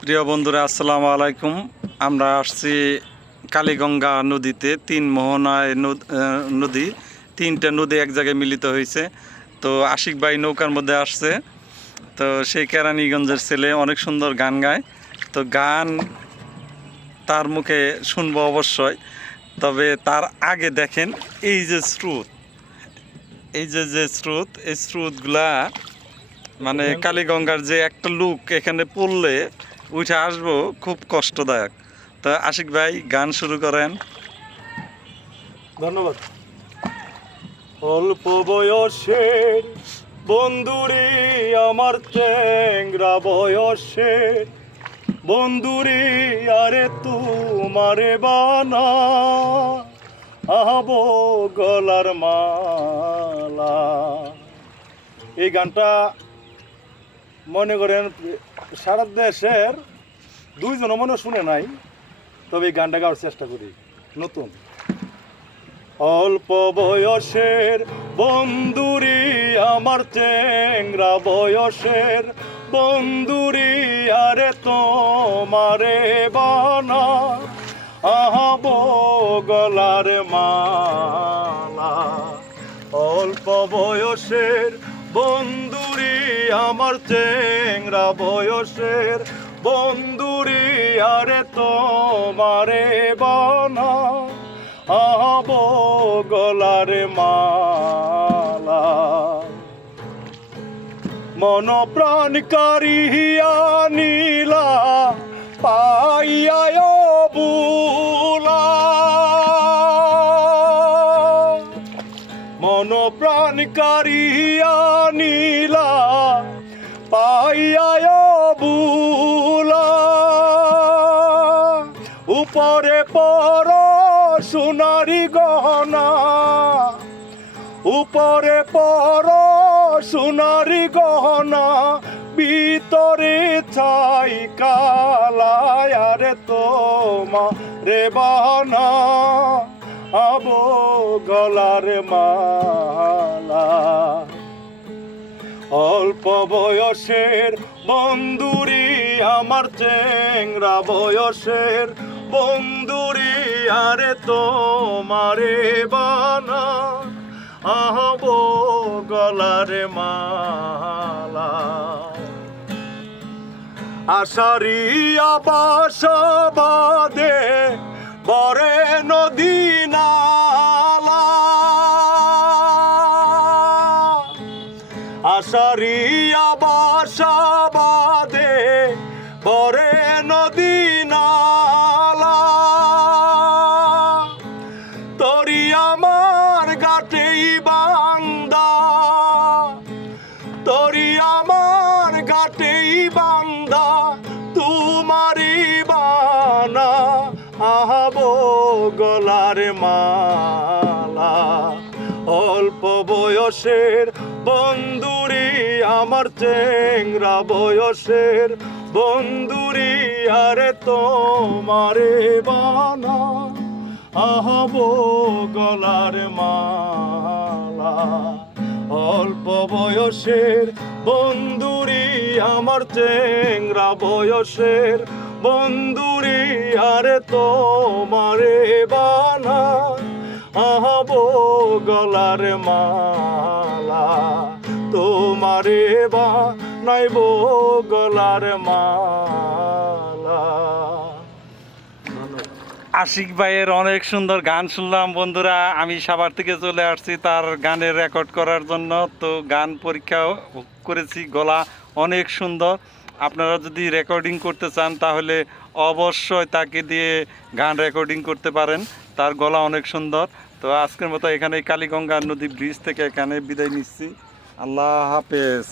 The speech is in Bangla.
প্রিয় বন্ধুরা, আসসালামু আলাইকুম। আমরা আসছি কালীগঙ্গা নদীতে। তিন মোহনায় নদী, তিনটা নদী এক জায়গায় মিলিত হয়েছে। তো আশিক ভাই নৌকার মধ্যে আসছে। তো সেই কেরানীগঞ্জের ছেলে অনেক সুন্দর গান গায়। তো গান তার মুখে শুনবো অবশ্যই। তবে তার আগে দেখেন এই যে স্রোত, এই যে স্রোত, এই স্রোতগুলা মানে কালীগঙ্গার যে একটা লুক, এখানে পড়লে উঠে আসবো খুব কষ্টদায়ক। তো আশিক ভাই গান শুরু করেন। ধন্যবাদ। অল্প বয়সের বন্ধুরে, আমার চ্যাংরা বয়সের বন্ধুরে, আরে তোমারে বানা আহবো গলার মালা। এই গানটা মনে করেন সারা দেশের দুইজন মনে শুনে নাই, তবে এই গানটা গাওয়ার চেষ্টা করি নতুন। অল্প বয়সের বন্ধুরি, আমার চ্যাংরা বয়সের বন্ধুরি, আরে তোমারে বানা আহবো গলার মালা। অল্প বয়সের বন্ধুরি, আমার চ্যাংরা বয়সের বন্ধুরি, আরে তোমারে বানা আহবো গলার মালা। মন প্রাণ কারিয়া নীলা পাইয়া বুলা, মন প্রাণ কারিয়া নীলা পাইয়া বুলা। উপরে পর সোনারি গহনা, উপরে পর সোনারি গহনা, ভিতরে ছাই কালায়, আরে তোমারে বানা আবো গলার মালা। অল্প বয়সের বন্ধুরি, আমার চ্যাংরা বয়সের বন্ধুরি, আরে তোমারে বানা আহবো গলার মালা। আষাঢ়ি আবাসবাদে বরে নদী নালা, আষাঢ়ি আবাসবাদে বরে নদী নালা। তরি আমার গাটেই বান্দা, তরি আমার গাটেই বান্দা, তোমারি বানা আহবো গলার মালা। অল্প বয়সের বন্ধুরি, আমার চ্যাংরা বয়সের বন্ধুরি, আরে তোমারে বানা আহবো গলার মালা। অল্প বয়সের বন্ধুরি, আমার চ্যাংরা বয়সের বন্ধুরি, আরে তোমারে বানা আহবো গলার মালা। তোমারে বানাইবো গলার মালা। আশিক ভাইয়ের অনেক সুন্দর গান শুনলাম বন্ধুরা। আমি সাভার থেকে চলে আসছি তার গানের রেকর্ড করার জন্য। তো গান পরীক্ষাও করেছি, গলা অনেক সুন্দর। আপনারা যদি রেকর্ডিং করতে চান তাহলে অবশ্যই তাকে দিয়ে গান রেকর্ডিং করতে পারেন, তার গলা অনেক সুন্দর। তো আজকের মতো এখানে কালীগঙ্গা নদী ব্রিজ থেকে এখানে বিদায় নিচ্ছি। আল্লাহ হাফেজ।